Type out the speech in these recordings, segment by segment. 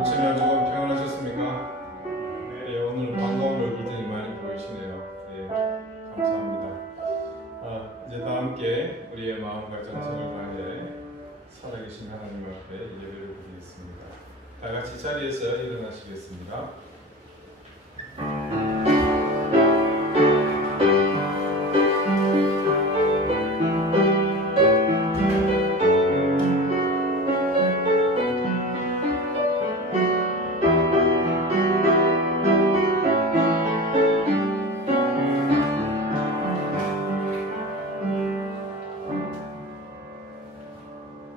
여러분 지난 주간 평안하셨습니까? 네, 오늘 반가운 얼굴들이 많이 보이시네요. 네, 감사합니다. 이제 다 함께 우리의 마음과 정성을 다해 살아계신 하나님 앞에 예배를 드리겠습니다. 다 같이 자리에서 일어나시겠습니다.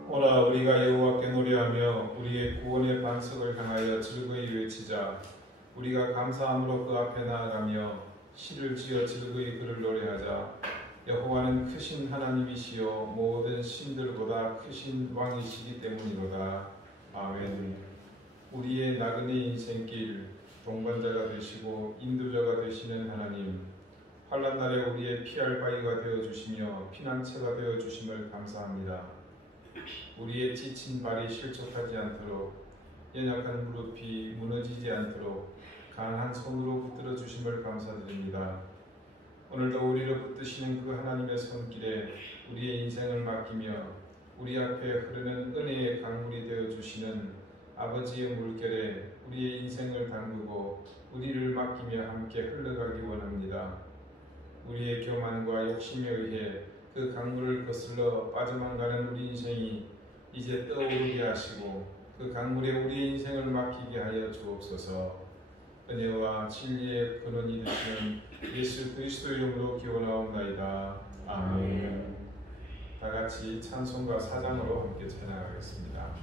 오라 우리가 여호와께 노래하며 우리의 구원의 반석을 향하여 즐거이 외치자. 우리가 감사함으로 그 앞에 나아가며 시를 지어 즐거이 그를 노래하자. 여호와는 크신 하나님이시요 모든 신들보다 크신 왕이시기 때문이로다. 아멘. 우리의 나그네 인생길 동반자가 되시고 인도자가 되시는 하나님, 환난 날에 우리의 피할 바위가 되어주시며 피난처가 되어주심을 감사합니다. 우리의 지친 발이 실족하지 않도록, 연약한 무릎이 무너지지 않도록 강한 손으로 붙들어 주심을 감사드립니다. 오늘도 우리를 붙드시는 그 하나님의 손길에 우리의 인생을 맡기며 우리 앞에 흐르는 은혜의 강물이 되어 주시는 아버지의 물결에 우리의 인생을 담그고 우리를 맡기며 함께 흘러가기 원합니다. 우리의 교만과 욕심에 의해 그 강물을 거슬러 빠져만 가는 우리 인생이 이제 떠오르게 하시고 그 강물에 우리의 인생을 맡기게 하여 주옵소서. 은혜와 진리의 근원이 되시는 예수 그리스도의 이름으로 기원하옵나이다. 아멘. 다 같이 찬송가 4장으로 함께 찬양하겠습니다.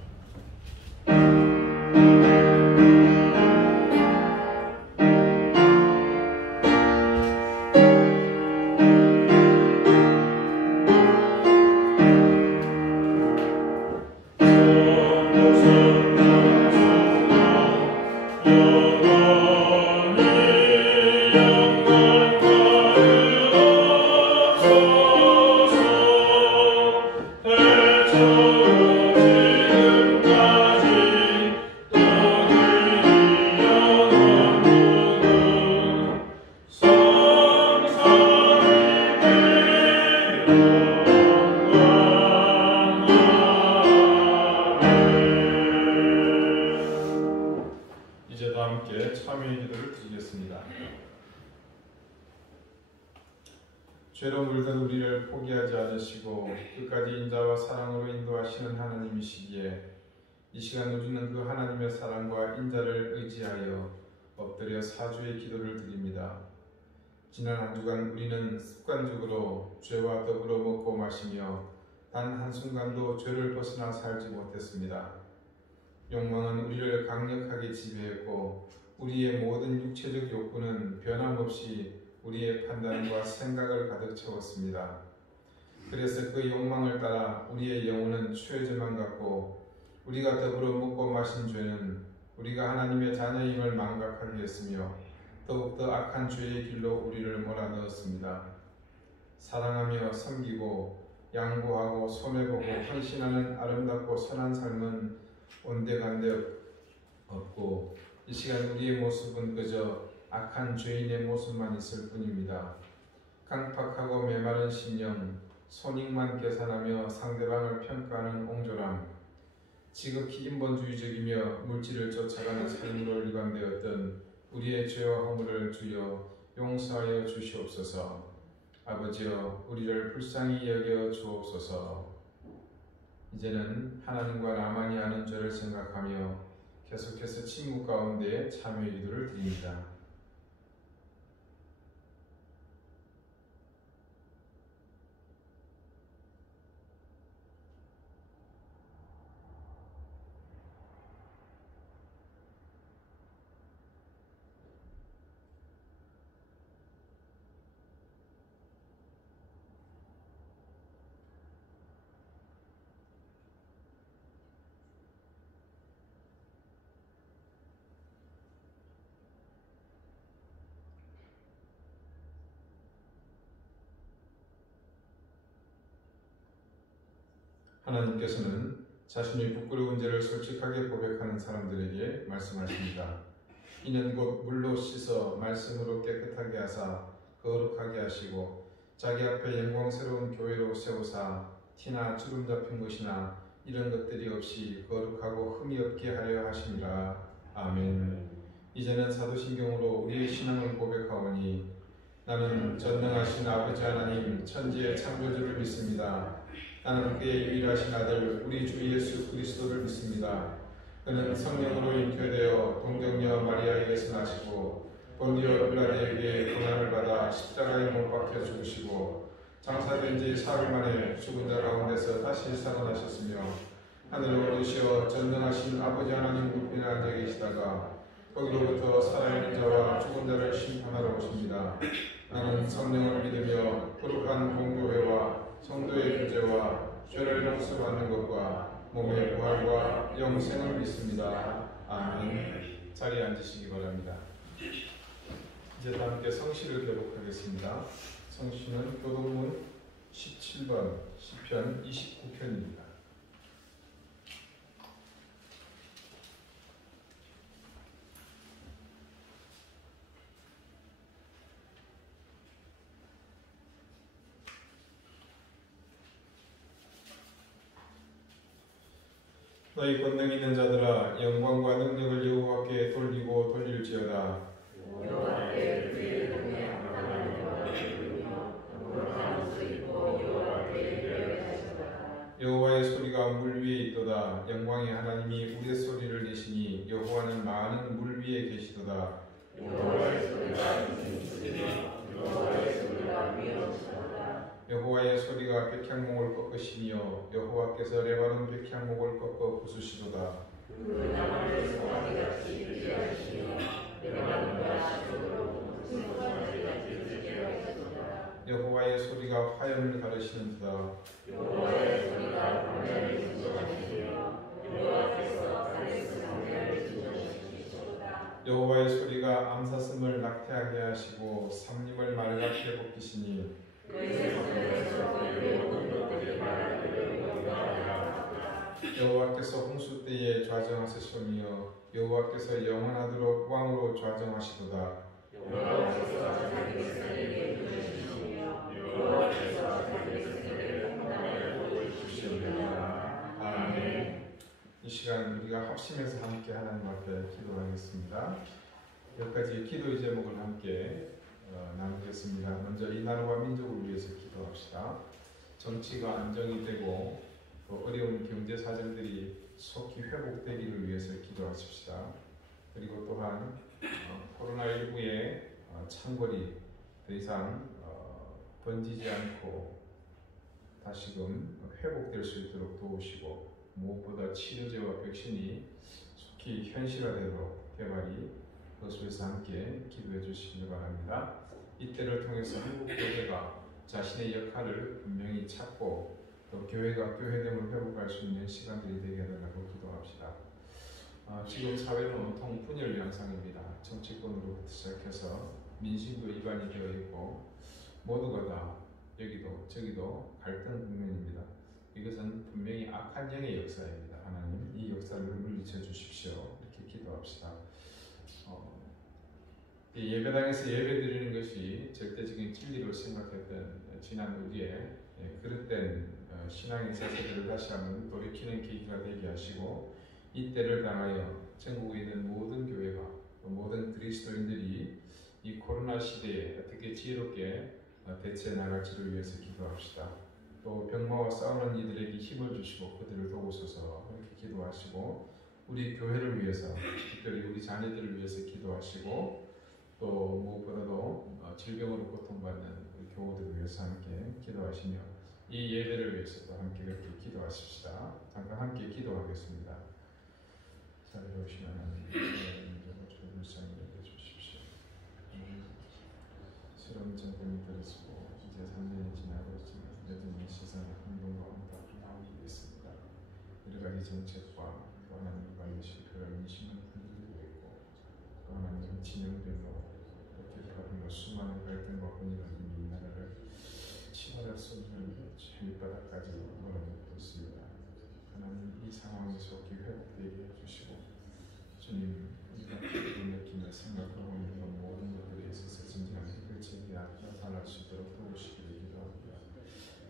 이제 다 함께 참여의 기도를 드리겠습니다. 죄로 물든 우리를 포기하지 않으시고 끝까지 인자와 사랑으로 인도하시는 하나님이시기에 이 시간 우리는 그 하나님의 사랑과 인자를 의지하여 엎드려 사주의 기도를 드립니다. 지난 한 주간 우리는 습관적으로 죄와 더불어 먹고 마시며 단 한순간도 죄를 벗어나 살지 못했습니다. 욕망은 우리를 강력하게 지배했고 우리의 모든 육체적 욕구는 변함없이 우리의 판단과 생각을 가득 채웠습니다. 그래서 그 욕망을 따라 우리의 영혼은 추해져만 갔고 우리가 더불어 먹고 마신 죄는 우리가 하나님의 자녀임을 망각하게 했으며 더욱더 악한 죄의 길로 우리를 몰아넣었습니다. 사랑하며 섬기고 양보하고 손해보고 헌신하는 아름답고 선한 삶은 온데간데 없고 이 시간 우리의 모습은 그저 악한 죄인의 모습만 있을 뿐입니다. 강팍하고 메마른 심령, 손익만 계산하며 상대방을 평가하는 옹졸함, 지극히 인본주의적이며 물질을 쫓아가는 삶으로 일관되었던 우리의 죄와 허물을 주여 용서하여 주시옵소서. 아버지여 우리를 불쌍히 여겨 주옵소서. 이제는 하나님과 나만이 아는 죄를 생각하며 계속해서 침묵 가운데 참여의 기도를 드립니다. 하나님께서는 자신이 부끄러운 죄를 솔직하게 고백하는 사람들에게 말씀하십니다. 이는 곧 물로 씻어 말씀으로 깨끗하게 하사 거룩하게 하시고 자기 앞에 영광스러운 교회로 세우사 티나 주름 잡힌 것이나 이런 것들이 없이 거룩하고 흠이 없게 하려 하심이라. 아멘. 이제는 사도신경으로 우리의 신앙을 고백하오니 나는 전능하신 아버지 하나님 천지의 창조주를 믿습니다. 나는 그의 유일하신 아들 우리 주 예수 그리스도를 믿습니다. 그는 성령으로 잉태되어 동정녀 마리아에게서 나시고 본디오 빌라도에게 고난을 받아 십자가에 못 박혀 죽으시고 장사된 지 사흘 만에 죽은 자 가운데서 다시 살아나셨으며 하늘로 오르시어 전능하신 아버지 하나님 우편에 앉아 계시다가 거기로부터 살아있는 자와 죽은 자를 심판하러 오십니다. 나는 성령을 믿으며 거룩한 공교회와 성도의 교제와 죄를 용서받는 것과 몸의 부활과 영생을 믿습니다. 아멘. 자리에 앉으시기 바랍니다. 이제 다 함께 성시를 교독하겠습니다. 성시는 교독문 17번 시편 29편입니다. 너희 권능 있는 자들아 영광과 능력을 여호와께 돌리고 돌릴지어다. 여호와께 그의 몸에 감당하는 자가 돌리며 영광한 옷을 입고 여호와께 예배하시도다. 여호와의 소리가 물 위에 있도다. 영광의 하나님이 우리의 소리를 내시니 여호와는 많은 물 위에 계시도다. 여호와의 소리가 힘쓰며 여호와의 소리가 위엄하시도다. 여호와의 소리가 백향목을 꺾으시며 여호와께서 레바논 백향목을 꺾어 부수시도다. 그 나무를 소나기같이 피하시며 레바논과 쪽으로 승소나기같이 피하시도다. 여호와의 소리가 화염을 가르시는도다. 여호와의 소리가 광야를 진동하시며 여호와께서 가데스 광야를 진동시키시도다. 여호와의 소리가 암사슴을 낙태하게 하시고 삼림을 말갛게 벗기시니 그의 성전에서 그의 모든 것들이 말하기를 영광하리라. 여호와께서 홍수 때에 좌정하시며 여호와께서 영원하도록 왕으로 좌정하시도다. 여호와께서 자기 백성에게 주시시며 여호와께서 자기 백성에게 평강을 보여주시리라. 아멘. 이 시간 우리가 합심해서 함께 하나님 앞에 기도하겠습니다. 몇 가지 기도의 제목을 함께 나누겠습니다. 먼저 이 나라와 민족을 위해서 기도합시다. 정치가 안정이 되고 어려운 경제 사정들이 속히 회복되기를 위해서 기도하십시다. 그리고 또한 코로나19의 창궐이 더 이상 번지지 않고 다시금 회복될 수 있도록 도우시고 무엇보다 치료제와 백신이 속히 현실화되도록 개발이 그것에서 함께 기도해 주시기 바랍니다. 이때를 통해서 한국 교회가 자신의 역할을 분명히 찾고 또 교회가 교회됨을 회복할 수 있는 시간들이 되게 해달라고 기도합시다. 지금 사회는 온통 분열 양상입니다. 정치권으로부터 시작해서 민심도 이반이 되어 있고 모두가 다 여기도 저기도 갈등 국면입니다. 이것은 분명히 악한 영의 역사입니다. 하나님 이 역사를 물리쳐 주십시오. 이렇게 기도합시다. 예배당에서 예배드리는 것이 절대적인 진리로 생각했던 지난 우리의 그릇된 신앙의 자세들을 다시 한번 돌이키는 계기가 되게 하시고 이때를 당하여 전국에 있는 모든 교회가 모든 그리스도인들이 이 코로나 시대에 어떻게 지혜롭게 대처해 나갈지를 위해서 기도합시다. 또 병마와 싸우는 이들에게 힘을 주시고 그들을 도우소서 이렇게 기도하시고 우리 교회를 위해서 특별히 우리 자녀들을 위해서 기도하시고 또 무엇보다도 질병으로 고통받는 우리 교우들을 위해서 함께 기도하시며 이 예배를 위해서도 함께 그렇게 기도하십시다. 잠깐 함께 기도하겠습니다. 자리에 오시면 불쌍히 여겨주십시오. 새로운 정권이 들었고 이제 3년이 지나고 있지만 여전히 세상의 혼돈과 혼탁이 나오고 있습니다. 여러 가지 정책과 또 하나님 관리 실패를 민심은 흔들리고 있고 또 하나님 진영별로 교회별로 수많은 갈등과 혼인을 이 나라를 치열할 수 없는 밑바닥까지 몰아넣고 있습니다. 하나님 이 상황 속히 회복되게 해주시고 주님 우리가 느끼며 생각하고 있는 모든 것들에 있어서 진정한 해결책이 나타날 수 있도록 도우시기를 기도합니다.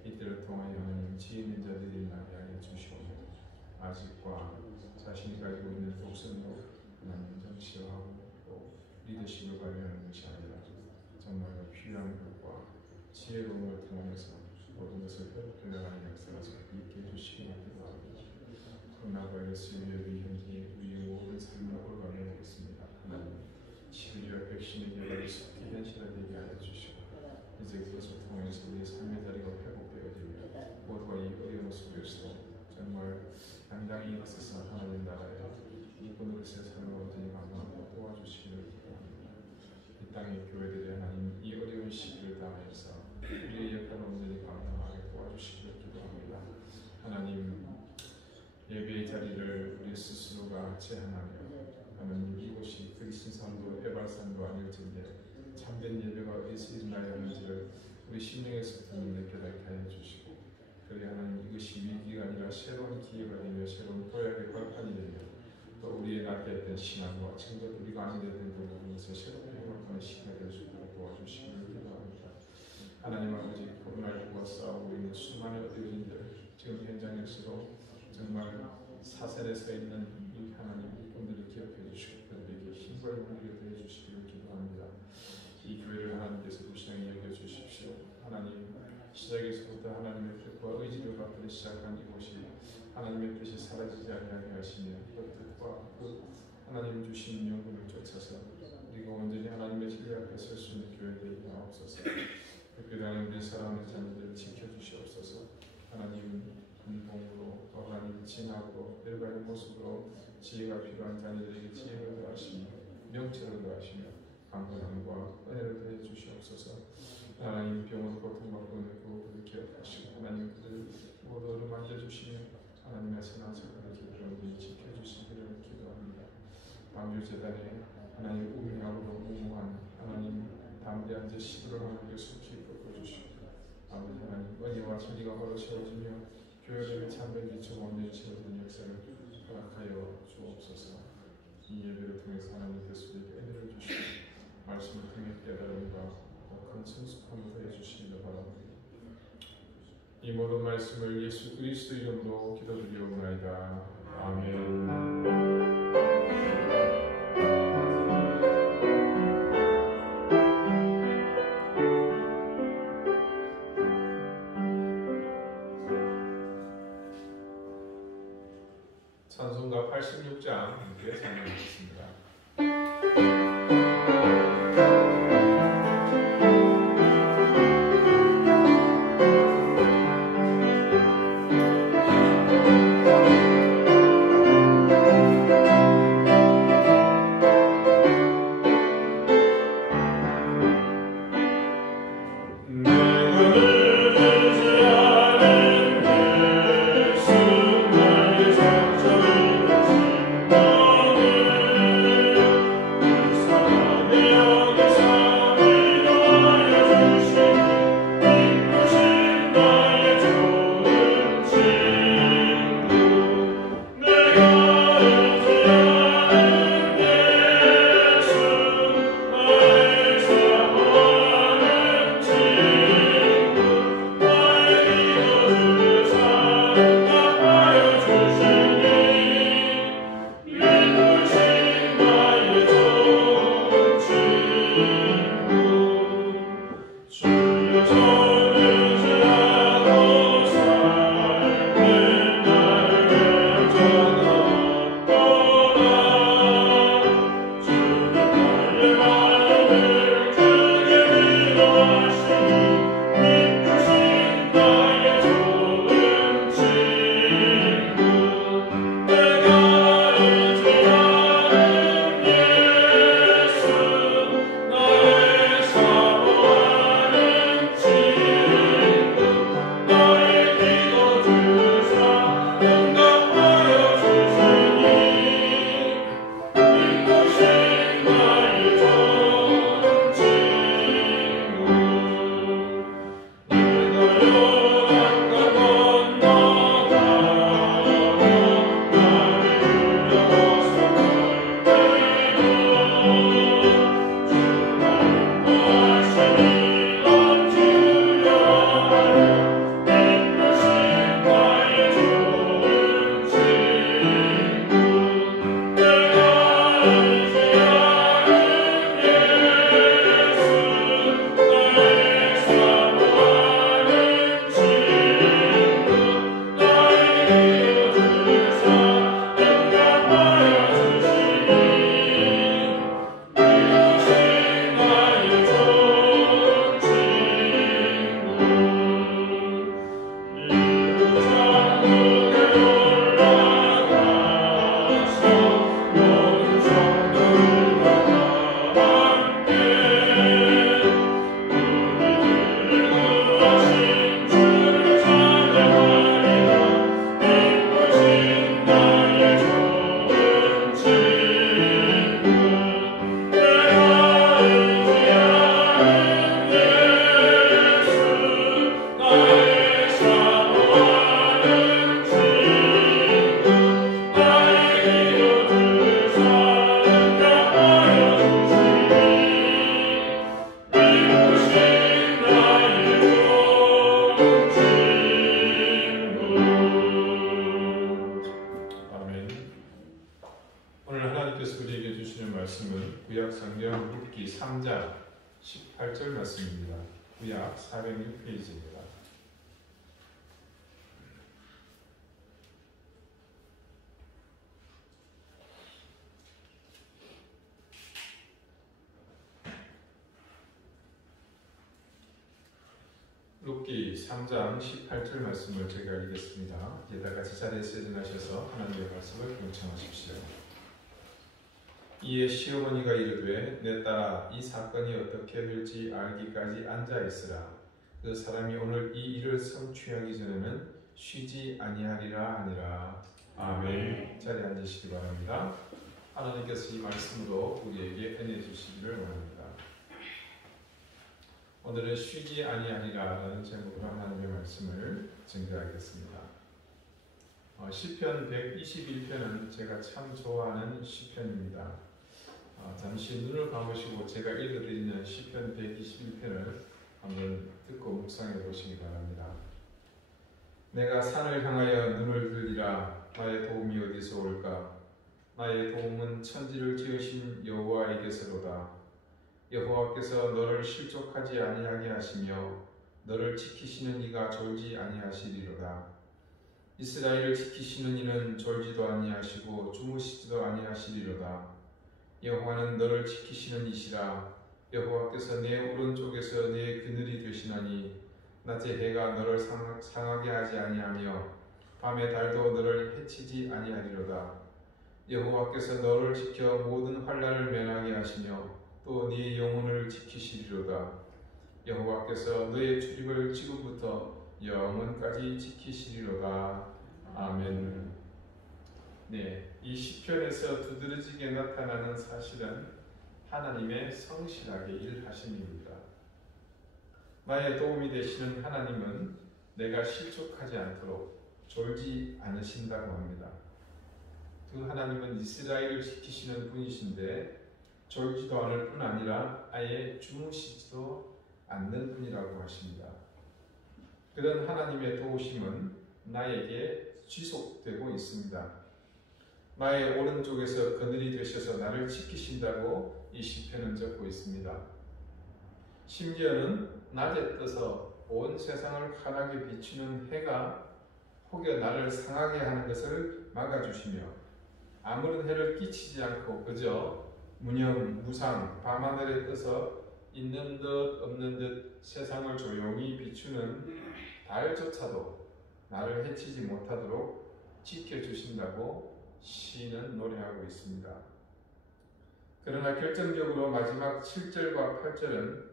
이때를 통하여 하나님 지혜 있는 자들이 나게 하여 주시옵소서. 아직과 자신이 가지고 있는 독선으로 하나님 정치화하고 또 리더십을 발휘하는 것이 아니라 정말 필요한 것과 지혜로움을 통해서 모든 것을 회복해 나가는 역사가 있게 해주시기를 기도합니다. 코로나 바이러스 위협이 현재 우리의 모든 삶을 올가매고 있습니다. 하나님 치료와 백신의 개발이 속히 현실화되게 하여 주시고 이제 그것을 통해서 우리의 삶의 자리가 회복되어지며 모두가 이 어려운 속에서 정말 당장히 있어서 하나님 나라에 이쁜 그리스도의 삶을 온전히 감당하고 도와주시기를 기도합니다. 이 땅의 교회들이 하나님 이 어려운 시기를 당하여서 우리의 역할을 온전히 감당하게 도와주시기를 기도합니다. 하나님 예배의 자리를 우리 스스로가 제한하며 하나님 이곳이 그리스도 산도 에발산도 아닐 텐데 참된 예배가 어디서 일어나야 하는지를 우리 심령에서부터 깨닫게 하여 주시고 그래 하나님 이것이 위기가 아니라 새로운 기회가 되며 새로운 도약의 발판이 되며 또 우리의 낙태했던 신앙과 지금껏 우리가 아니되던 부분에서 새로운 회복하는 시기가 될 수 있도록 도와주시기를 기도합니다. 하나님 아버지 코로나19와 싸우고 있는 수많은 어려운들 지금 현장에서도 정말 사슬에 서 있는 이 하나님 일꾼들을 기억해 주시고 그들에게 힘과 용기를 더해 주시기를 기도합니다. 이 교회를 하나님께서 불쌍히 여겨 주십시오. 하나님 시작에서부터 하나님의 뜻과 의지를 받들어 시작한 이곳이 하나님의 뜻이 사라지지 않게 하시며 그 뜻과 그 하나님 주신 영혼을 쫓아서 우리가 온전히 하나님의 진리 앞에 설 수 있는 교회들이 나옵소서. 특별히 하나님 우리 사랑하는 자녀들을 지켜주시옵소서. 하나님 공으로 하나님 진학으로 여러 가지 모습으로 지혜가 필요한 자녀들에게 지혜를 더하시며 명철을 더하시며 강건함과 은혜를 더해 주시옵소서. 하나님 병으로 고통받고 있는 그들을 기억하시고 하나님 그들 모두를 만져주시며 하나님의 선한 사랑을 기도하니 지켜주시기를 기도합니다. 방주재단에 하나님 우명하고도 무모한 하나님 담대한 제 시도를 하나님께 속히 꺾어주시고 아버지 하나님 은혜와 진리가 바로 세워지며 교회를 참된 기초가 온전히 세워지는 역사를 허락하여 주옵소서. 이 예배를 통해서 하나님께서 우리에게 은혜를 주시고 말씀을 통해 깨달음과 큰 성숙함을 더해 주시기를 바랍니다. 이 모든 말씀을 예수 그리스도 이름으로 기도드리옵나이다. 아멘. 찬송가 86장 함께 찬양하겠습니다. 내 주시는 말씀은 구약 성경 룻기 3장 18절 말씀입니다. 구약 406페이지입니다. 룻기 3장 18절 말씀을 제가 읽겠습니다. 이제 다 같이 자리에서 일어나셔서 하나님의 말씀을 경청하십시오. 이에 시어머니가 이르되 내 딸아 이 사건이 어떻게 될지 알기까지 앉아 있으라. 그 사람이 오늘 이 일을 성취하기 전에는 쉬지 아니하리라 하니라. 아멘. 자리에 앉으시기 바랍니다. 하나님께서 이 말씀으로 우리에게 은혜 주시기를 원합니다. 오늘은 쉬지 아니하리라라는 제목으로 하나님의 말씀을 증거하겠습니다. 시편 121편은 제가 참 좋아하는 시편입니다. 잠시 눈을 감으시고 제가 읽어드리는 시편 121편을 한번 듣고 묵상해 보시기 바랍니다. 내가 산을 향하여 눈을 들리라. 나의 도움이 어디서 올까? 나의 도움은 천지를 지으신 여호와에게서로다. 여호와께서 너를 실족하지 아니하게 하시며 너를 지키시는 이가 졸지 아니하시리로다. 이스라엘을 지키시는 이는 졸지도 아니하시고 주무시지도 아니하시리로다. 여호와는 너를 지키시는 이시라. 여호와께서 내 오른쪽에서 내 그늘이 되시나니 낮에 해가 너를 상하게 하지 아니하며 밤에 달도 너를 해치지 아니하리로다. 여호와께서 너를 지켜 모든 환난을 면하게 하시며 또 네 영혼을 지키시리로다. 여호와께서 너의 출입을 지금부터 영원까지 지키시리로다. 아멘. 네, 이 시편에서 두드러지게 나타나는 사실은 하나님의 성실하게 일하심입니다. 나의 도움이 되시는 하나님은 내가 실족하지 않도록 졸지 않으신다고 합니다. 그 하나님은 이스라엘을 지키시는 분이신데 졸지도 않을 뿐 아니라 아예 주무시지도 않는 분이라고 하십니다. 그런 하나님의 도우심은 나에게 지속되고 있습니다. 나의 오른쪽에서 그늘이 되셔서 나를 지키신다고 이 시편은 적고 있습니다. 심지어는 낮에 떠서 온 세상을 환하게 비추는 해가 혹여 나를 상하게 하는 것을 막아주시며 아무런 해를 끼치지 않고 그저 무념, 무상, 밤하늘에 떠서 있는 듯 없는 듯 세상을 조용히 비추는 달조차도 나를 해치지 못하도록 지켜주신다고 시인은 노래하고 있습니다. 그러나 결정적으로 마지막 7절과 8절은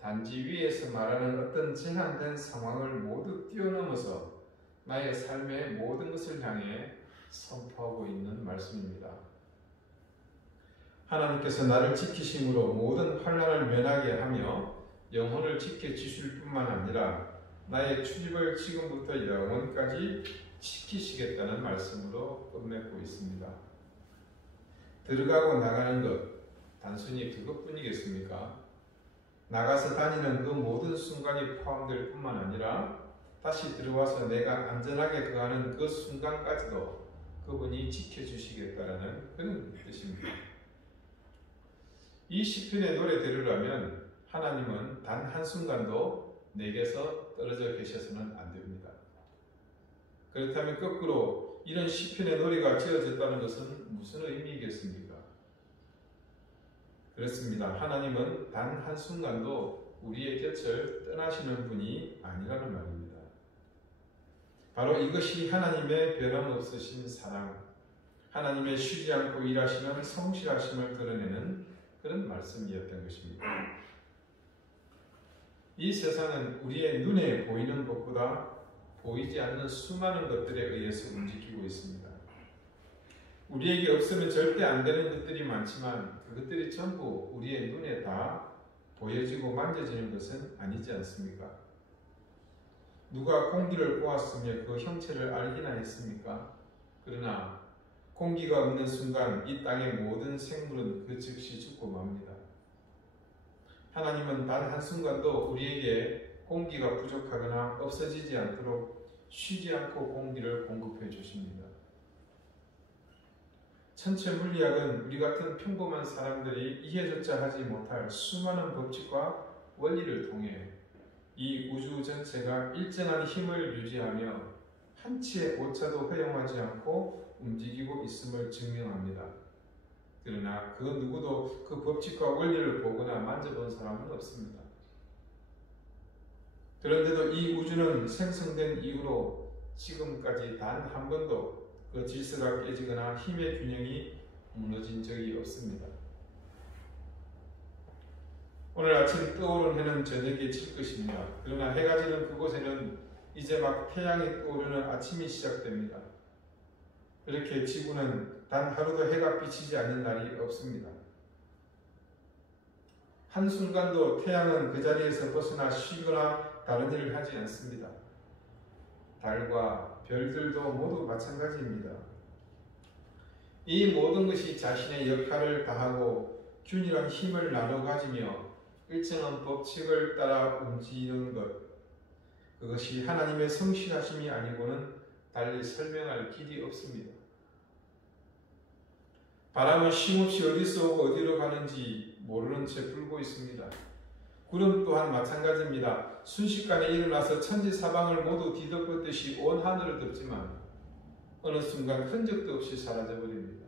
단지 위에서 말하는 어떤 제한된 상황을 모두 뛰어넘어서 나의 삶의 모든 것을 향해 선포하고 있는 말씀입니다. 하나님께서 나를 지키심으로 모든 환난을 면하게 하며 영혼을 지켜주실 뿐만 아니라 나의 출입을 지금부터 영원까지 지키시겠다는 말씀으로 끝맺고 있습니다. 들어가고 나가는 것 단순히 그것뿐이겠습니까? 나가서 다니는 그 모든 순간이 포함될 뿐만 아니라 다시 들어와서 내가 안전하게 거하는 그 순간까지도 그분이 지켜주시겠다는 그런 뜻입니다. 이 시편의 노래대로라면 하나님은 단 한순간도 내게서 떨어져 계셔서는 안 됩니다. 그렇다면 거꾸로 이런 시편의 노래가 지어졌다는 것은 무슨 의미겠습니까? 그렇습니다. 하나님은 단 한순간도 우리의 곁을 떠나시는 분이 아니라는 말입니다. 바로 이것이 하나님의 변함없으신 사랑, 하나님의 쉬지 않고 일하시는 성실하심을 드러내는 그런 말씀이었던 것입니다. 이 세상은 우리의 눈에 보이는 것보다 보이지 않는 수많은 것들에 의해서 움직이고 있습니다. 우리에게 없으면 절대 안 되는 것들이 많지만 그것들이 전부 우리의 눈에 다 보여지고 만져지는 것은 아니지 않습니까? 누가 공기를 보았으며 그 형체를 알기나 했습니까? 그러나 공기가 없는 순간 이 땅의 모든 생물은 그 즉시 죽고 맙니다. 하나님은 단 한순간도 우리에게 공기가 부족하거나 없어지지 않도록 쉬지 않고 공기를 공급해 주십니다. 천체 물리학은 우리 같은 평범한 사람들이 이해조차 하지 못할 수많은 법칙과 원리를 통해 이 우주 전체가 일정한 힘을 유지하며 한치의 오차도 허용하지 않고 움직이고 있음을 증명합니다. 그러나 그 누구도 그 법칙과 원리를 보거나 만져본 사람은 없습니다. 그런데도 이 우주는 생성된 이후로 지금까지 단 한 번도 그 질서가 깨지거나 힘의 균형이 무너진 적이 없습니다. 오늘 아침 떠오른 해는 저녁에 질 것입니다. 그러나 해가 지는 그곳에는 이제 막 태양이 떠오르는 아침이 시작됩니다. 이렇게 지구는 단 하루도 해가 비치지 않는 날이 없습니다. 한순간도 태양은 그 자리에서 벗어나 쉬거나 다른 일을 하지 않습니다. 달과 별들도 모두 마찬가지입니다. 이 모든 것이 자신의 역할을 다하고 균일한 힘을 나눠 가지며 일정한 법칙을 따라 움직이는 것, 그것이 하나님의 성실하심이 아니고는 달리 설명할 길이 없습니다. 바람은 쉼없이 어디서 오고 어디로 가는지 모르는 채 불고 있습니다. 구름 또한 마찬가지입니다. 순식간에 일어나서 천지사방을 모두 뒤덮었듯이 온 하늘을 덮지만 어느 순간 흔적도 없이 사라져버립니다.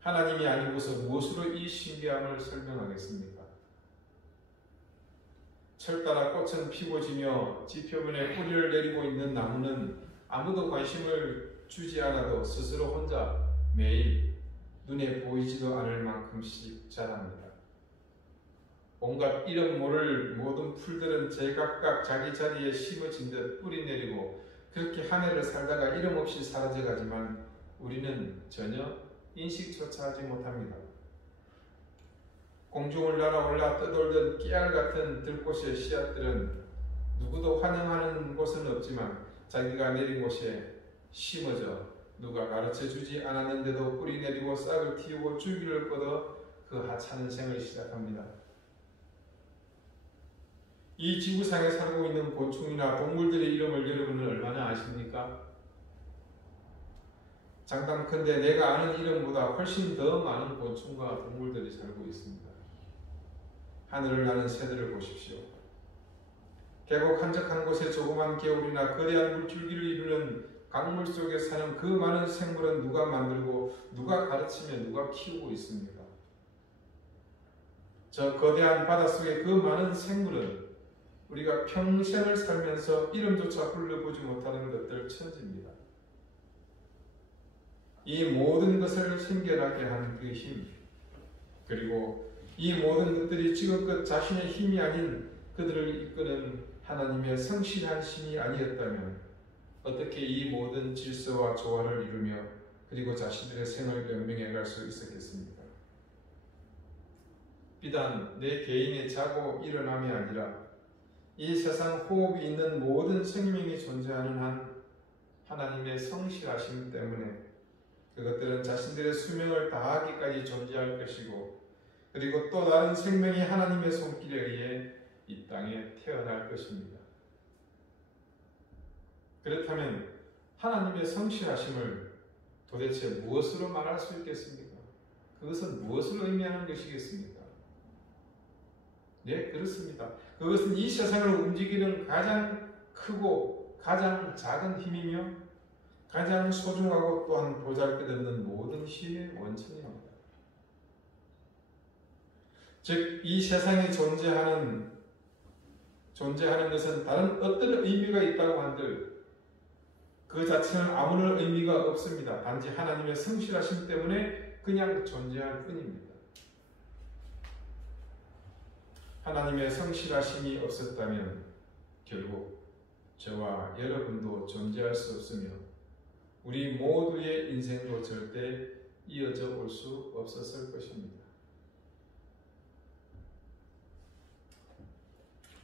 하나님이 아니고서 무엇으로 이 신비함을 설명하겠습니까? 철따라 꽃은 피고 지며 지표면에 뿌리를 내리고 있는 나무는 아무도 관심을 주지 않아도 스스로 혼자 매일 눈에 보이지도 않을 만큼씩 자랍니다. 온갖 이름 모를 모든 풀들은 제각각 자기 자리에 심어진 듯 뿌리 내리고 그렇게 한 해를 살다가 이름 없이 사라져가지만 우리는 전혀 인식조차 하지 못합니다. 공중을 날아올라 떠돌던 깨알 같은 들꽃의 씨앗들은 누구도 환영하는 곳은 없지만 자기가 내린 곳에 심어져 누가 가르쳐주지 않았는데도 뿌리 내리고 싹을 틔우고 줄기를 뻗어 그 하찮은 생을 시작합니다. 이 지구상에 살고 있는 곤충이나 동물들의 이름을 여러분은 얼마나 아십니까? 장담컨대 내가 아는 이름보다 훨씬 더 많은 곤충과 동물들이 살고 있습니다. 하늘을 나는 새들을 보십시오. 계곡 한적한 곳에 조그만 개울이나 거대한 물줄기를 이루는 강물 속에 사는 그 많은 생물은 누가 만들고 누가 가르치며 누가 키우고 있습니까? 저 거대한 바닷속의 그 많은 생물은 우리가 평생을 살면서 이름조차 불러보지 못하는 것들 천지입니다. 이 모든 것을 생겨나게 한 그 힘, 그리고 이 모든 것들이 지금껏 자신의 힘이 아닌 그들을 이끄는 하나님의 성실한 심이 아니었다면 어떻게 이 모든 질서와 조화를 이루며 그리고 자신들의 생을 연명해 갈 수 있었겠습니까? 비단 내 개인의 자고 일어남이 아니라 이 세상 호흡이 있는 모든 생명이 존재하는 한 하나님의 성실하심 때문에 그것들은 자신들의 수명을 다하기까지 존재할 것이고 그리고 또 다른 생명이 하나님의 손길에 의해 이 땅에 태어날 것입니다. 그렇다면 하나님의 성실하심을 도대체 무엇으로 말할 수 있겠습니까? 그것은 무엇을 의미하는 것이겠습니까? 네, 그렇습니다. 그것은 이 세상을 움직이는 가장 크고 가장 작은 힘이며 가장 소중하고 또한 보잘것없는 모든 힘의 원천입니다. 즉, 이 세상에 존재하는 것은 다른 어떤 의미가 있다고 한들 그 자체는 아무런 의미가 없습니다. 단지 하나님의 성실하심 때문에 그냥 존재할 뿐입니다. 하나님의 성실하심이 없었다면 결국 저와 여러분도 존재할 수 없으며 우리 모두의 인생도 절대 이어져 올 수 없었을 것입니다.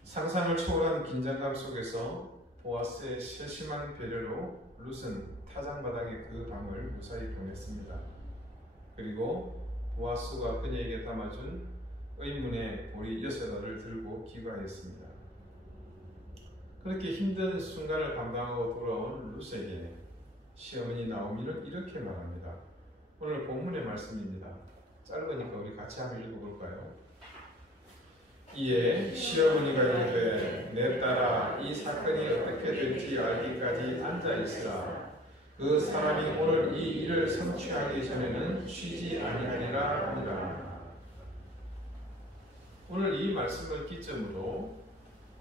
상상을 초월한 긴장감 속에서 보아스의 세심한 배려로 룻은 타작마당의 그 밤을 무사히 보냈습니다. 그리고 보아스가 그녀에게 담아준 의문의 보리 6알을 들고 귀가했습니다. 그렇게 힘든 순간을 감당하고 돌아온 룻에게 시어머니 나오미는 이렇게 말합니다. 오늘 본문의 말씀입니다. 짧으니까 우리 같이 한번 읽어볼까요? 이에 시어머니가 이르되 내 딸아 이 사건이 어떻게 될지 알기까지 앉아있으라. 그 사람이 오늘 이 일을 성취하기 전에는 쉬지 아니하리라 하니라. 오늘 이 말씀을 기점으로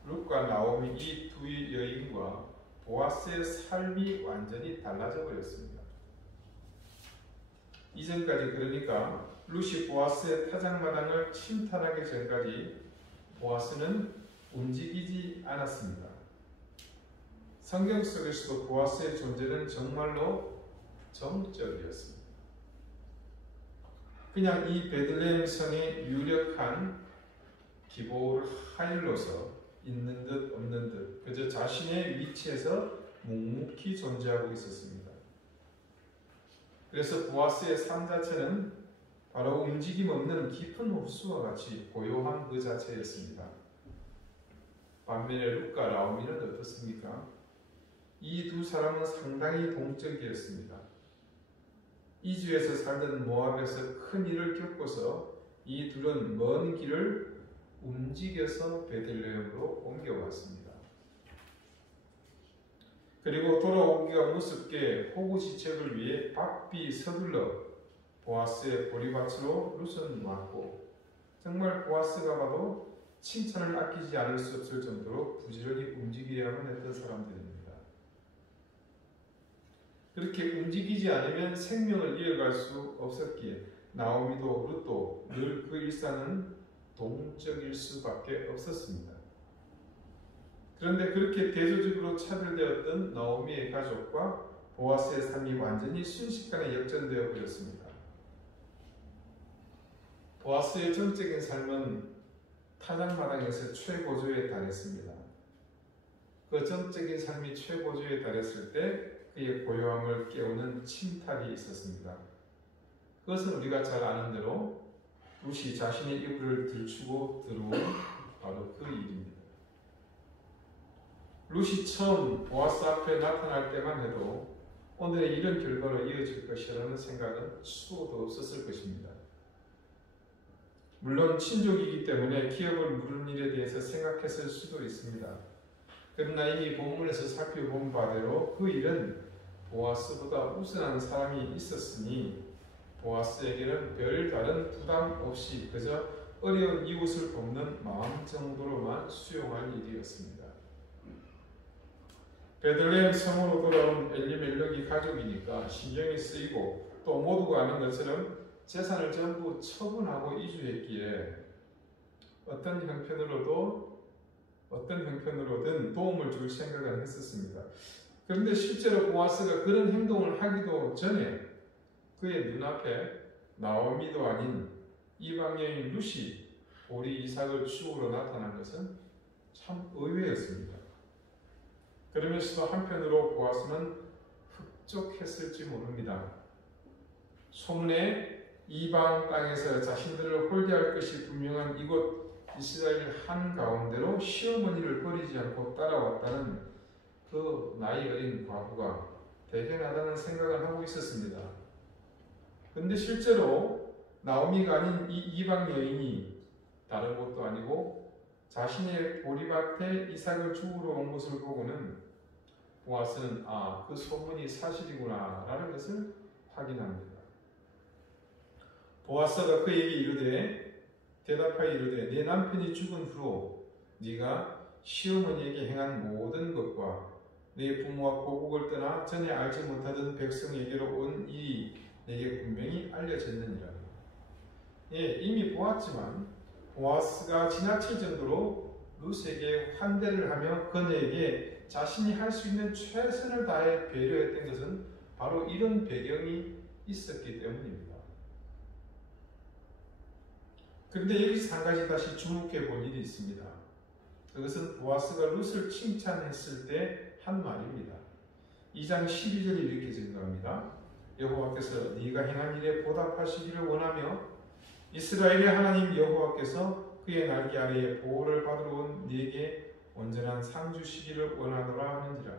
룻과 나오미 이 두 여인과 보아스의 삶이 완전히 달라져 버렸습니다. 이전까지 그러니까 룻이 보아스의 타작마당을 침탈하기 전까지 보아스는 움직이지 않았습니다. 성경 속에서도 보아스의 존재는 정말로 정적이었습니다. 그냥 이 베들레헴 성의 유력한 기볼 하일로서 있는 듯 없는 듯 그저 자신의 위치에서 묵묵히 존재하고 있었습니다. 그래서 보아스의 삶 자체는 바로 움직임 없는 깊은 호수와 같이 고요한 그 자체였습니다. 반면에 룻과 나오미는 어떻습니까? 이 두 사람은 상당히 동적이었습니다. 이주에서 살던 모압에서 큰 일을 겪고서 이 둘은 먼 길을 움직여서 베들레헴으로 옮겨왔습니다. 그리고 돌아오기가 무섭게 호구지책을 위해 바삐 서둘러 보아스의 보리밭으로 룻은 왔고 정말 보아스가 봐도 칭찬을 아끼지 않을 수 없을 정도로 부지런히 움직여야만 했던 사람들입니다. 그렇게 움직이지 않으면 생명을 이어갈 수 없었기에 나오미도 룻도 늘 그 일상은 동적일 수밖에 없었습니다. 그런데 그렇게 대조적으로 차별되었던 나오미의 가족과 보아스의 삶이 완전히 순식간에 역전되어 버렸습니다. 보아스의 정적인 삶은 타작마당에서 최고조에 달했습니다. 그 정적인 삶이 최고조에 달했을 때 그의 고요함을 깨우는 침탈이 있었습니다. 그것은 우리가 잘 아는 대로 룻이 자신의 이불을 들추고 들어온 바로 그 일입니다. 룻이 처음 보아스 앞에 나타날 때만 해도 오늘의 이런 결과로 이어질 것이라는 생각은 수도 없었을 것입니다. 물론 친족이기 때문에 기업을 물은 일에 대해서 생각했을 수도 있습니다. 그러나 이미 본문에서 살펴본 바대로 그 일은 보아스보다 우선한 사람이 있었으니 보아스에게는 별다른 부담 없이 그저 어려운 이웃을 돕는 마음 정도로만 수용할 일이었습니다. 베들레헴 성으로 돌아온 엘리멜렉이 가족이니까 신경이 쓰이고 또 모두가 아는 것처럼 재산을 전부 처분하고 이주했기에 어떤 형편으로든 도움을 줄 생각을 했었습니다. 그런데 실제로 보아스가 그런 행동을 하기도 전에 그의 눈앞에 나오미도 아닌 이방 여인 룻이 보리 이삭을 주우러 나타난 것은 참 의외였습니다. 그러면서도 한편으로 보아스는 흡족했을지 모릅니다. 소문에 이방 땅에서 자신들을 홀대할 것이 분명한 이곳 이스라엘 한가운데로 시어머니를 버리지 않고 따라왔다는 그 나이 어린 과부가 대견하다는 생각을 하고 있었습니다. 그런데 실제로 나오미가 아닌 이 이방 여인이 다른 것도 아니고 자신의 보리밭에 이삭을 주우러 온 것을 보고는 보아스는 그 소문이 사실이구나 라는 것을 확인합니다. 보아스가 그에게 대답하여 이르되 내 남편이 죽은 후로 네가 시어머니에게 행한 모든 것과 네 부모와 고국을 떠나 전에 알지 못하던 백성에게로 온 일이 내게 분명히 알려졌느니라. 이미 보았지만 보아스가 지나칠 정도로 룻에게 환대를 하며 그녀에게 자신이 할 수 있는 최선을 다해 배려했던 것은 바로 이런 배경이 있었기 때문입니다. 그런데 여기서 한 가지 다시 주목해 볼 일이 있습니다. 그것은 보아스가 룻을 칭찬했을 때 한 말입니다. 2장 12절에 이렇게 증거합니다. 여호와께서 네가 행한 일에 보답하시기를 원하며 이스라엘의 하나님 여호와께서 그의 날개 아래에 보호를 받으러 온 네게 온전한 상 주시기를 원하노라 하는지라.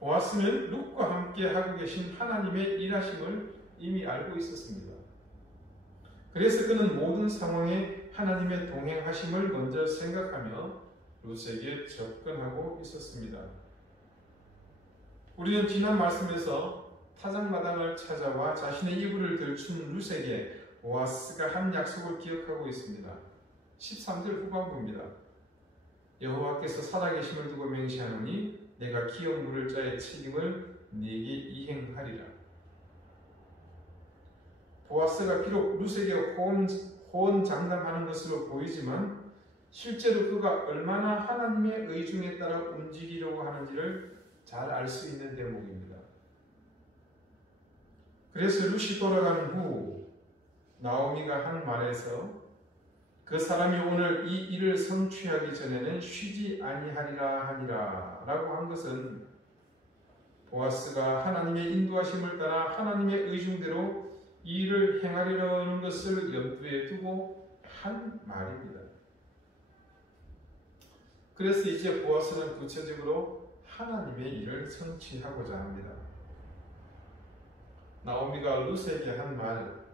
보아스는 룻과 함께 하고 계신 하나님의 일하심을 이미 알고 있었습니다. 그래서 그는 모든 상황에 하나님의 동행하심을 먼저 생각하며 룻에게 접근하고 있었습니다. 우리는 지난 말씀에서 타작마당을 찾아와 자신의 이불을 들춘 룻에게 보아스가 한 약속을 기억하고 있습니다. 13절 후반부입니다. 여호와께서 살아계심을 두고 맹세하노니 내가 기업 물을 자의 책임을 네게 이행하리라. 보아스가 비록 룻에게 호언장담하는 것으로 보이지만 실제로 그가 얼마나 하나님의 의중에 따라 움직이려고 하는지를 잘 알 수 있는 대목입니다. 그래서 룻이 돌아가는 후 나오미가 한 말에서 그 사람이 오늘 이 일을 성취하기 전에는 쉬지 아니하리라 하니라 라고 한 것은 보아스가 하나님의 인도하심을 따라 하나님의 의중대로 이 일을 행하려는 것을 염두에 두고 한 말입니다. 그래서 이제 보아스는 구체적으로 하나님의 일을 성취하고자 합니다. 나오미가 룻에게 한 말,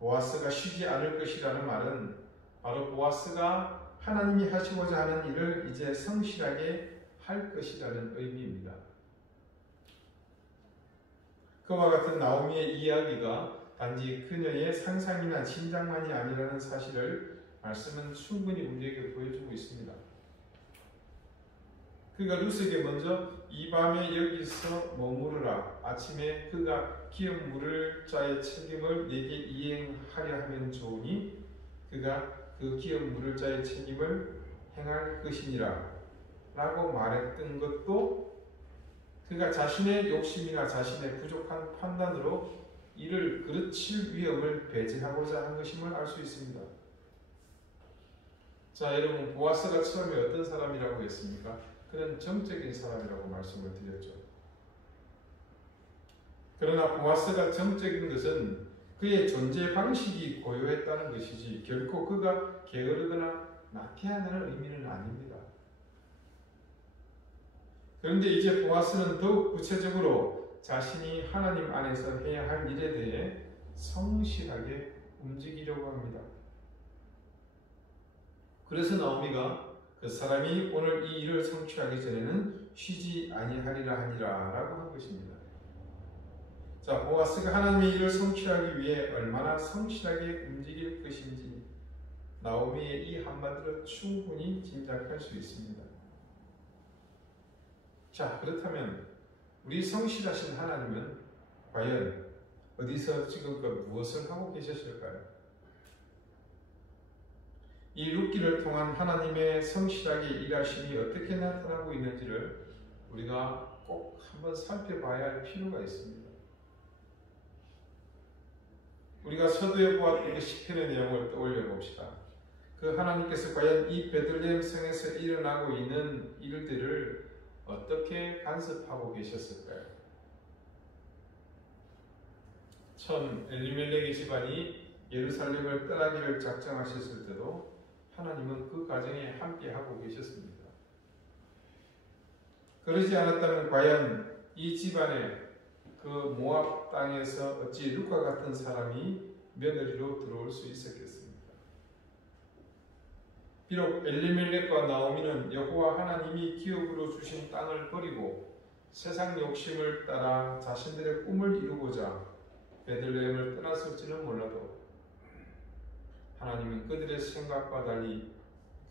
보아스가 쉬지 않을 것이라는 말은 바로 보아스가 하나님이 하시고자 하는 일을 이제 성실하게 할 것이라는 의미입니다. 그와 같은 나오미의 이야기가 단지 그녀의 상상이나 짐작만이 아니라는 사실을 말씀은 충분히 우리에게 보여주고 있습니다. 그가 룻에게 먼저 이 밤에 여기서 머무르라. 아침에 그가 기업 물을 자의 책임을 내게 이행하려 하면 좋으니 그가 그 기업 물을 자의 책임을 행할 것이니라 라고 말했던 것도 그가 자신의 욕심이나 자신의 부족한 판단으로 이를 그르칠 위험을 배제하고자 한 것임을 알 수 있습니다. 자, 여러분, 보아스가 처음에 어떤 사람이라고 했습니까? 그는 정적인 사람이라고 말씀을 드렸죠. 그러나 보아스가 정적인 것은 그의 존재 방식이 고요했다는 것이지 결코 그가 게으르거나 나태하다는 의미는 아닙니다. 그런데 이제 보아스는 더욱 구체적으로 자신이 하나님 안에서 해야 할 일에 대해 성실하게 움직이려고 합니다. 그래서 나오미가 그 사람이 오늘 이 일을 성취하기 전에는 쉬지 아니하리라 하니라 라고 한 것입니다. 자, 보아스가 하나님의 일을 성취하기 위해 얼마나 성실하게 움직일 것인지 나오미의 이 한마디로 충분히 짐작할 수 있습니다. 자, 그렇다면 우리 성실하신 하나님은 과연 어디서 지금껏 무엇을 하고 계셨을까요? 이 룻기를 통한 하나님의 성실하게 일하심이 어떻게 나타나고 있는지를 우리가 꼭 한번 살펴봐야 할 필요가 있습니다. 우리가 서두에 보았던 그 시편의 내용을 떠올려 봅시다. 그 하나님께서 과연 이 베들레헴 성에서 일어나고 있는 일들을 어떻게 간섭하고 계셨을까요? 처음 엘리멜렉의 집안이 예루살렘을 떠나기를 작정하셨을 때도 하나님은 그 과정에 함께하고 계셨습니다. 그러지 않았다면 과연 이 집안에 그 모압 땅에서 어찌 룻과 같은 사람이 며느리로 들어올 수 있었겠습니까? 비록 엘리멜렉과 나오미는 여호와 하나님이 기업으로 주신 땅을 버리고 세상 욕심을 따라 자신들의 꿈을 이루고자 베들레헴을 떠났을지는 몰라도 하나님은 그들의 생각과 달리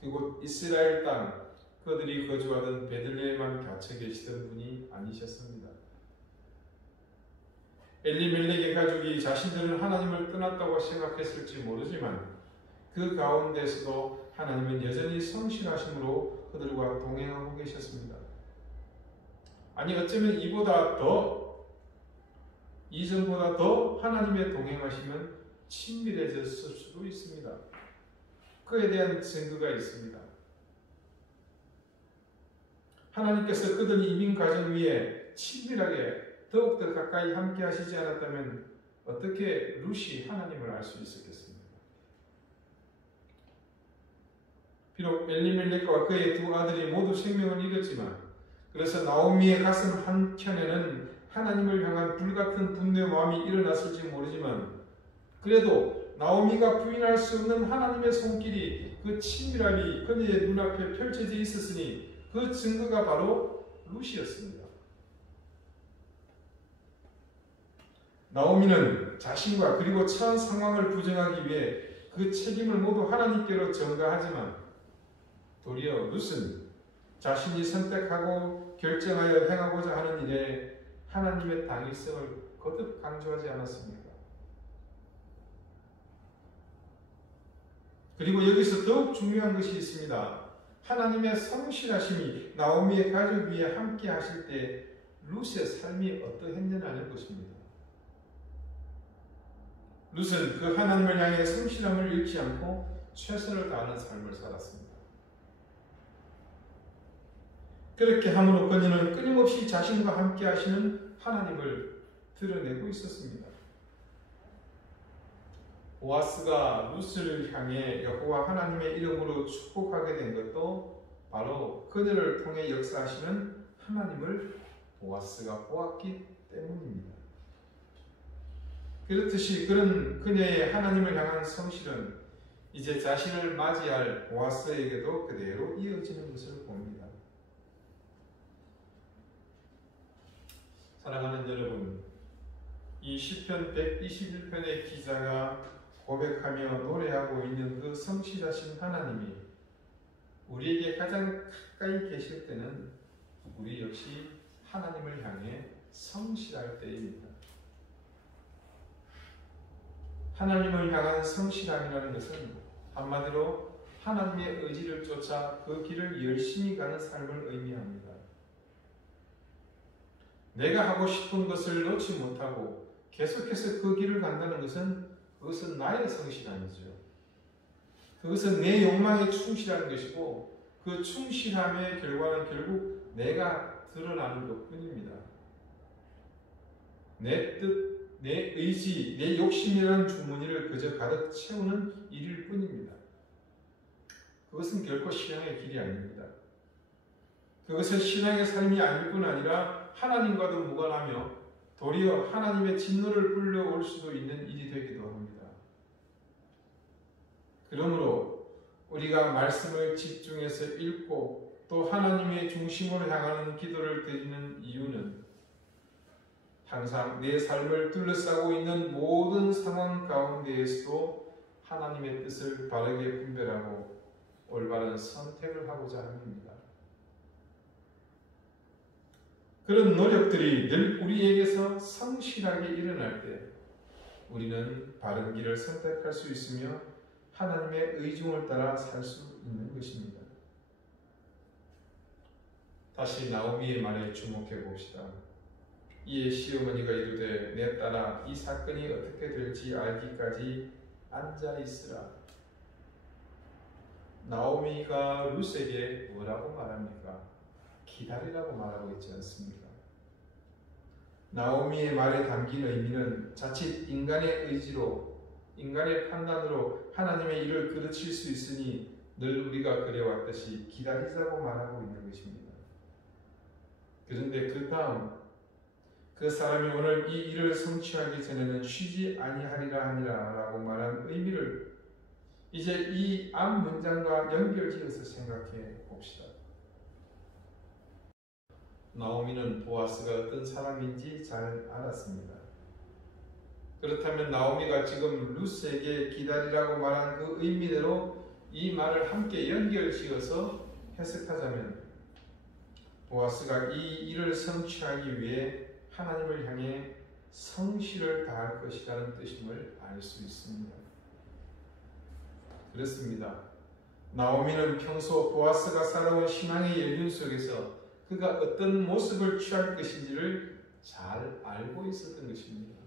그곳 이스라엘 땅 그들이 거주하던 베들레헴만 갇혀 계시던 분이 아니셨습니다. 엘리멜렉의 가족이 자신들은 하나님을 떠났다고 생각했을지 모르지만 그 가운데서도 하나님은 여전히 성실하심으로 그들과 동행하고 계셨습니다. 아니 어쩌면 이전보다 더 하나님의 동행하심은 친밀해졌을 수도 있습니다. 그에 대한 증거가 있습니다. 하나님께서 그들 이민 과정 위에 친밀하게 더욱더 가까이 함께 하시지 않았다면 어떻게 룻이 하나님을 알 수 있었겠습니까? 비록 엘리멜렉과 그의 두 아들이 모두 생명을 잃었지만 그 그래서 나오미의 가슴 한켠에는 하나님을 향한 불같은 분노의 마음이 일어났을지 모르지만 그래도 나오미가 부인할 수 없는 하나님의 손길이 그 친밀함이 그녀의 눈앞에 펼쳐져 있었으니 그 증거가 바로 룻이었습니다. 나오미는 자신과 그리고 처한 상황을 부정하기 위해 그 책임을 모두 하나님께로 전가하지만 도리어 룻은 자신이 선택하고 결정하여 행하고자 하는 일에 하나님의 당위성을 거듭 강조하지 않았습니까? 그리고 여기서 더욱 중요한 것이 있습니다. 하나님의 성실하심이 나오미의 가족 위에 함께 하실 때 룻의 삶이 어떠했느냐는 것입니다. 룻은 그 하나님을 향해 성실함을 잃지 않고 최선을 다하는 삶을 살았습니다. 그렇게 함으로 그녀는 끊임없이 자신과 함께 하시는 하나님을 드러내고 있었습니다. 보아스가 룻을 향해 여호와 하나님의 이름으로 축복하게 된 것도 바로 그녀를 통해 역사하시는 하나님을 보아스가 보았기 때문입니다. 그렇듯이 그런 그녀의 하나님을 향한 성실은 이제 자신을 맞이할 보아스에게도 그대로 이어지는 것을 봅니다. 사랑하는 여러분, 이 시편 121편의 기자가 고백하며 노래하고 있는 그 성실하신 하나님이 우리에게 가장 가까이 계실 때는 우리 역시 하나님을 향해 성실할 때입니다. 하나님을 향한 성실함이라는 것은 한마디로 하나님의 의지를 쫓아 그 길을 열심히 가는 삶을 의미합니다. 내가 하고 싶은 것을 놓지 못하고 계속해서 그 길을 간다는 것은 그것은 나의 성실함이죠. 그것은 내 욕망에 충실하는 것이고 그 충실함의 결과는 결국 내가 드러나는 것뿐입니다. 내 뜻, 내 의지, 내 욕심이라는 주머니를 그저 가득 채우는 일일 뿐입니다. 그것은 결코 신앙의 길이 아닙니다. 그것은 신앙의 삶이 아닐 뿐 아니라 하나님과도 무관하며 도리어 하나님의 진노를 불러올 수도 있는 일이 되기도 합니다. 그러므로 우리가 말씀을 집중해서 읽고 또 하나님의 중심으로 향하는 기도를 드리는 이유는 항상 내 삶을 둘러싸고 있는 모든 상황 가운데에서도 하나님의 뜻을 바르게 분별하고 올바른 선택을 하고자 합니다. 그런 노력들이 늘 우리에게서 성실하게 일어날 때 우리는 바른 길을 선택할 수 있으며 하나님의 의중을 따라 살 수 있는 것입니다. 다시 나오미의 말에 주목해 봅시다. 이에 시어머니가 이르되 내 딸아 이 사건이 어떻게 될지 알기까지 앉아 있으라. 나오미가 룻에게 뭐라고 말합니까? 기다리라고 말하고 있지 않습니까? 나오미의 말에 담긴 의미는 자칫 인간의 의지로, 인간의 판단으로 하나님의 일을 그르칠 수 있으니 늘 우리가 그래왔듯이 기다리자고 말하고 있는 것입니다. 그런데 그 다음 그 사람이 오늘 이 일을 성취하기 전에는 쉬지 아니하리라 하니라 라고 말한 의미를 이제 이 앞 문장과 연결지어서 생각해 봅시다. 나오미는 보아스가 어떤 사람인지 잘 알았습니다. 그렇다면 나오미가 지금 룻에게 기다리라고 말한 그 의미대로 이 말을 함께 연결지어서 해석하자면 보아스가 이 일을 성취하기 위해 하나님을 향해 성실을 다할 것이라는 뜻임을 알 수 있습니다. 그렇습니다. 나오미는 평소 보아스가 살아온 신앙의 연륜 속에서 그가 어떤 모습을 취할 것인지를 잘 알고 있었던 것입니다.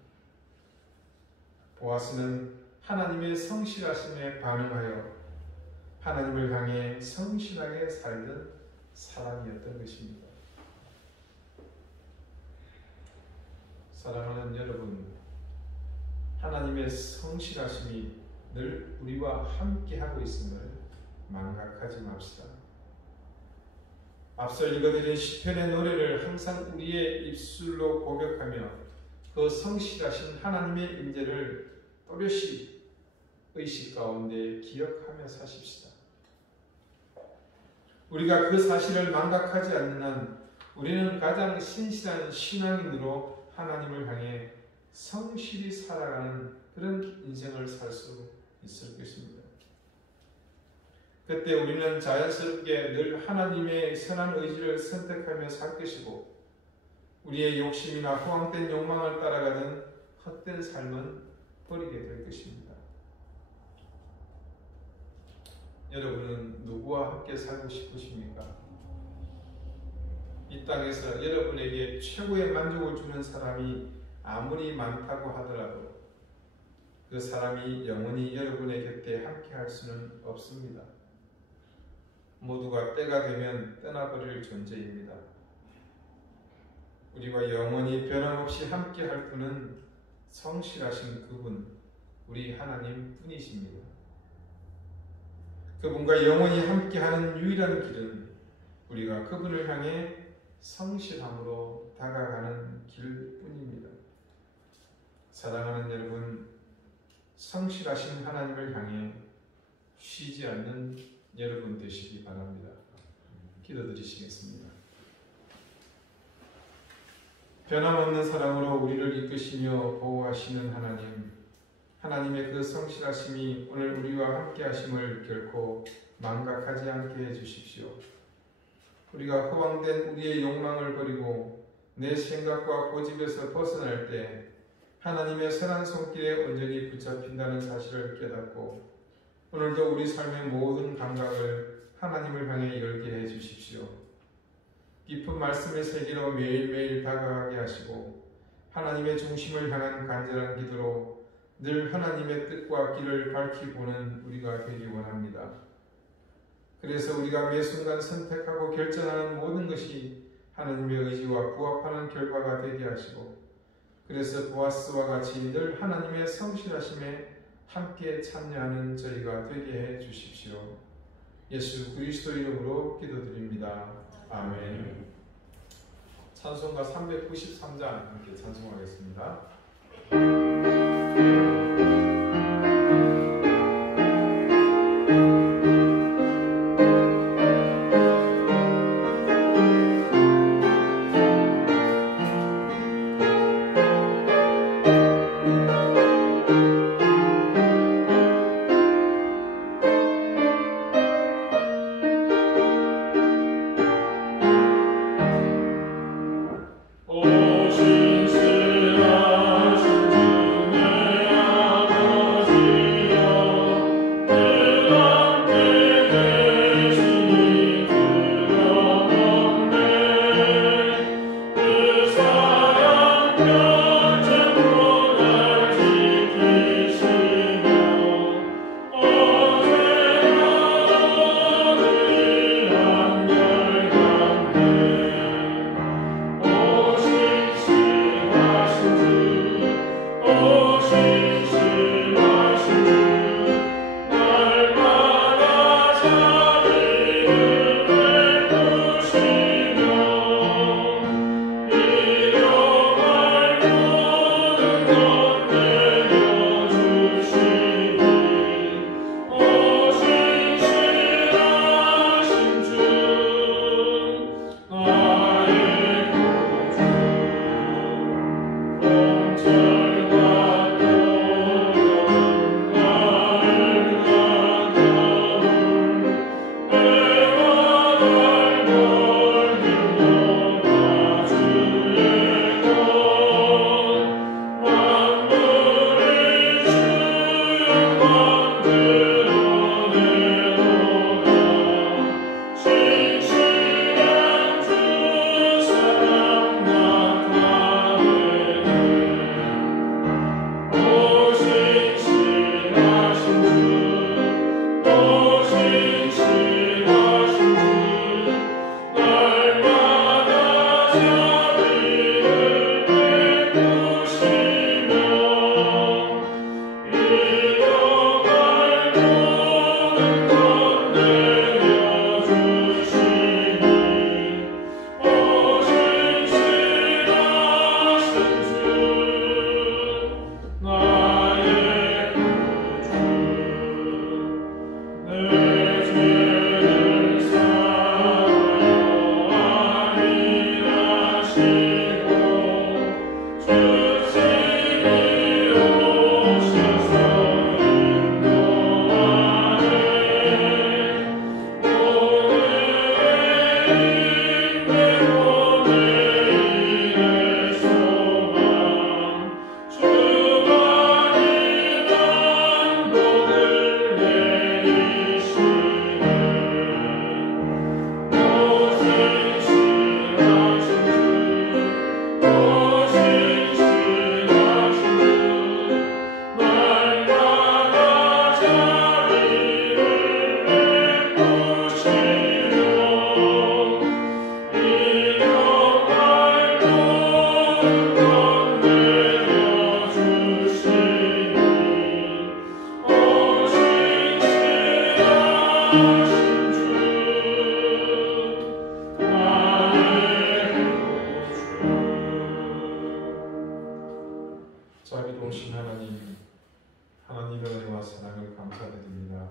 보아스는 하나님의 성실하심에 반응하여 하나님을 향해 성실하게 살던 사람이었던 것입니다. 사랑하는 여러분, 하나님의 성실하심이 늘 우리와 함께하고 있음을 망각하지 맙시다. 앞서 읽어드린 시편의 노래를 항상 우리의 입술로 고백하며 그 성실하신 하나님의 임재를 또렷이 의식 가운데 기억하며 사십시다. 우리가 그 사실을 망각하지 않는 한 우리는 가장 신실한 신앙인으로 하나님을 향해 성실히 살아가는 그런 인생을 살 수 있을 것입니다. 그때 우리는 자연스럽게 늘 하나님의 선한 의지를 선택하며 살 것이고 우리의 욕심이나 허황된 욕망을 따라가는 헛된 삶은 버리게 될 것입니다. 여러분은 누구와 함께 살고 싶으십니까? 이 땅에서 여러분에게 최고의 만족을 주는 사람이 아무리 많다고 하더라도 그 사람이 영원히 여러분의 곁에 함께 할 수는 없습니다. 모두가 때가 되면 떠나버릴 존재입니다. 우리와 영원히 변함없이 함께 할 분은 성실하신 그분, 우리 하나님 뿐이십니다. 그분과 영원히 함께하는 유일한 길은 우리가 그분을 향해 성실함으로 다가가는 길뿐입니다. 사랑하는 여러분, 성실하신 하나님을 향해 쉬지 않는 여러분 되시기 바랍니다. 기도드리시겠습니다. 변함없는 사랑으로 우리를 이끄시며 보호하시는 하나님, 하나님의 그 성실하심이 오늘 우리와 함께 하심을 결코 망각하지 않게 해주십시오. 우리가 허황된 우리의 욕망을 버리고 내 생각과 고집에서 벗어날 때 하나님의 선한 손길에 온전히 붙잡힌다는 사실을 깨닫고 오늘도 우리 삶의 모든 감각을 하나님을 향해 열게 해주십시오. 깊은 말씀의 세계로 매일매일 다가가게 하시고 하나님의 중심을 향한 간절한 기도로 늘 하나님의 뜻과 길을 밝히고는 우리가 되기 원합니다. 그래서 우리가 매 순간 선택하고 결정하는 모든 것이 하나님의 의지와 부합하는 결과가 되게 하시고 그래서 보아스와 같이 늘 하나님의 성실하심에 함께 참여하는 저희가 되게 해 주십시오. 예수 그리스도 이름으로 기도드립니다. 아멘. 찬송가 393장 함께 찬송하겠습니다. 오 신실하신 주님 자비로우신 하나님, 하나님의 은혜와 사랑을 감사드립니다.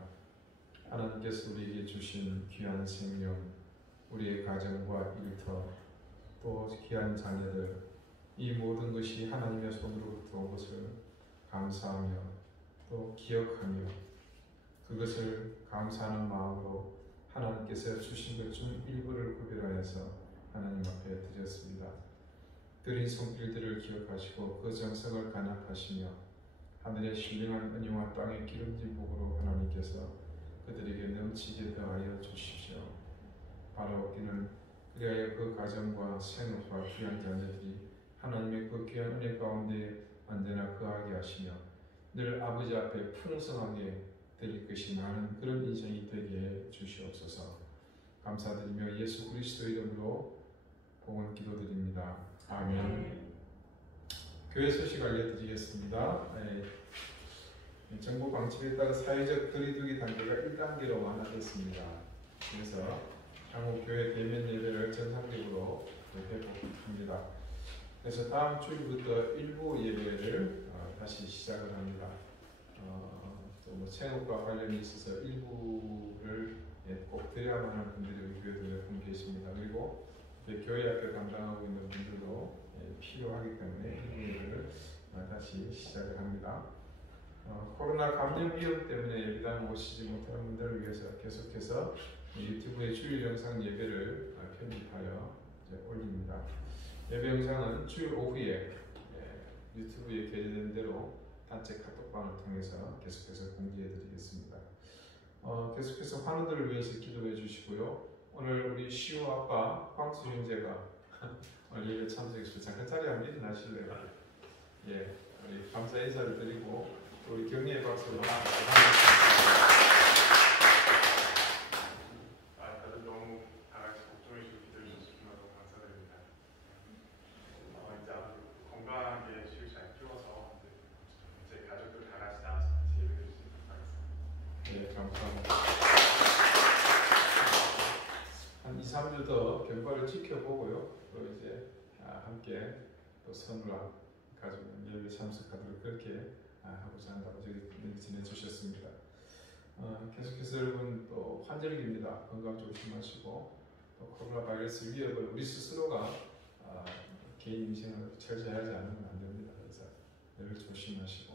하나님께서 우리에게 주신 귀한 생명, 우리의 가정과 일터, 또 귀한 자녀들, 이 모든 것이 하나님의 손으로부터 온 것을 감사하며 또 기억하며 그것을 감사하는 마음으로 하나님께서 주신 것 중 일부를 구별하여서 하나님 앞에 드렸습니다. 드린 손길들을 기억하시고 그 정성을 간합하시며 하늘의 신령한 은혜와 땅의 기름진 복으로 하나님께서 그들에게 넘치게 더하여 주십시오. 바라옵기는 그리하여 그 가정과 생업과 귀한 자녀들이 하나님의 그 귀한 은혜 가운데 언제나 거하게 하시며 늘 아버지 앞에 풍성하게 드릴 것이 많은 그런 인생이 되게 해 주시옵소서. 감사드리며 예수 그리스도 이름으로 복은 기도드립니다. 아멘. 교회 소식 알려드리겠습니다. 정부 방침에 따라 사회적 거리두기 단계가 1단계로 완화됐습니다. 그래서 향후 교회 대면 예배를 정상적으로 회복합니다. 그래서 다음 주일부터 일부 예배를 다시 시작을 합니다. 또 생업과 관련이 있어서 일부를 꼭 드려야만 하는 분들이 우리 교회도 몇 분 계십니다. 그리고 교회 학교 담당하고 있는 분들도 필요하기 때문에 일부 예배를 다시 시작을 합니다. 코로나 감염 위험 때문에 예배당 오시지 못하는 분들을 위해서 계속해서 유튜브에 주일 영상 예배를 편집하여 올립니다. 예배 영상은 주일 오후에 유튜브에 게재된 대로 단체 카톡방을 통해서 계속해서 공지해드리겠습니다. 계속해서 환우들을 위해서 기도해 주시고요. 오늘 우리 시우 아빠 황수 형제가 오늘 예배 참석해주셔서 잠깐 자리 한번 일어나실래요? 예, 우리 감사 인사를 드리고 우리 격려의 박수로 다들 너무 다 같이 걱정해 주시고 기도해 주셔서 너무 감사드립니다. 이제 건강하게 쉬우 잘 키워서 제 가족들 다 같이 나와서 같이 예배해 주시면 감사하겠습니다. 네, 감사합니다. 한 2, 3주 더 결과를 지켜보고요. 또 이제 함께 또 선우랑 가족 예배 참석하도록 그렇게 하고자 한다고 저희 지내주셨습니다. 계속해서 여러분 또 환절기입니다. 건강 조심하시고 또 코로나 바이러스 위협을 우리 스스로가 개인 인생을 철저하지 않으면 안 됩니다. 그래서 늘 조심하시고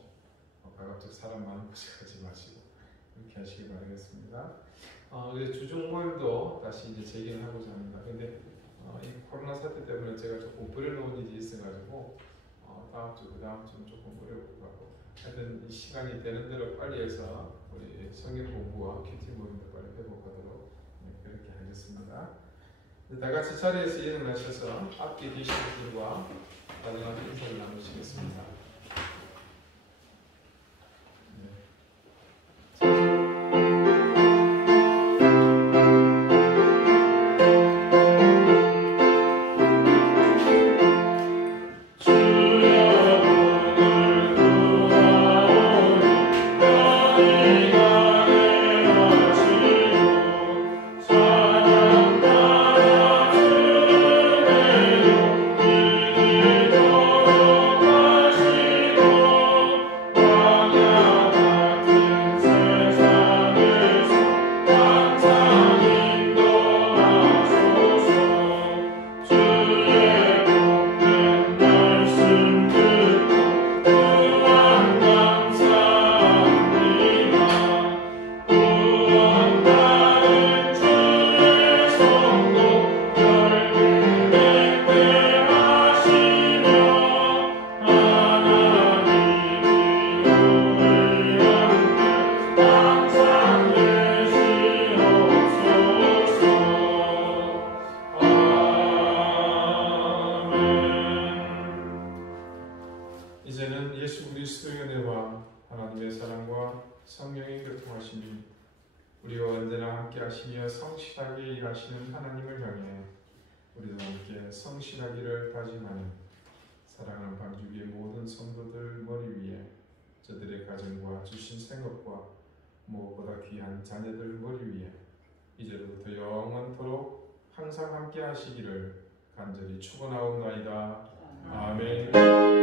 가급적 사람 많은 곳에 가지 마시고 이렇게 하시기 바라겠습니다. 주중 모임도 다시 이제 재개하고자 합니다. 근데 이 코로나 사태 때문에 제가 조금 버려놓은 일이 있어가지고 다음 주, 그 다음 주는 조금 어려울 것 같고 하여튼 이 시간이 되는 대로 빨리 해서 우리 성경 공부와 큐티 모임도 빨리 회복하도록 그렇게 하겠습니다. 다 같이 자리에서 일어나셔서 앞에 계신 분들과 마지막 인사를 나누시겠습니다. 이제는 예수 그리스도의 은혜와 하나님의 사랑과 성령의 교통하심이 우리와 언제나 함께 하시며 성실하게 일하시는 하나님을 향해 우리도 함께 성실하기를 다짐하는 사랑하는 방주위의 모든 성도들 머리 위에 저들의 가정과 주신 생업과 무엇보다 귀한 자녀들 머리 위에 이제로부터 영원토록 항상 함께 하시기를 간절히 축원하옵나이다. 아멘.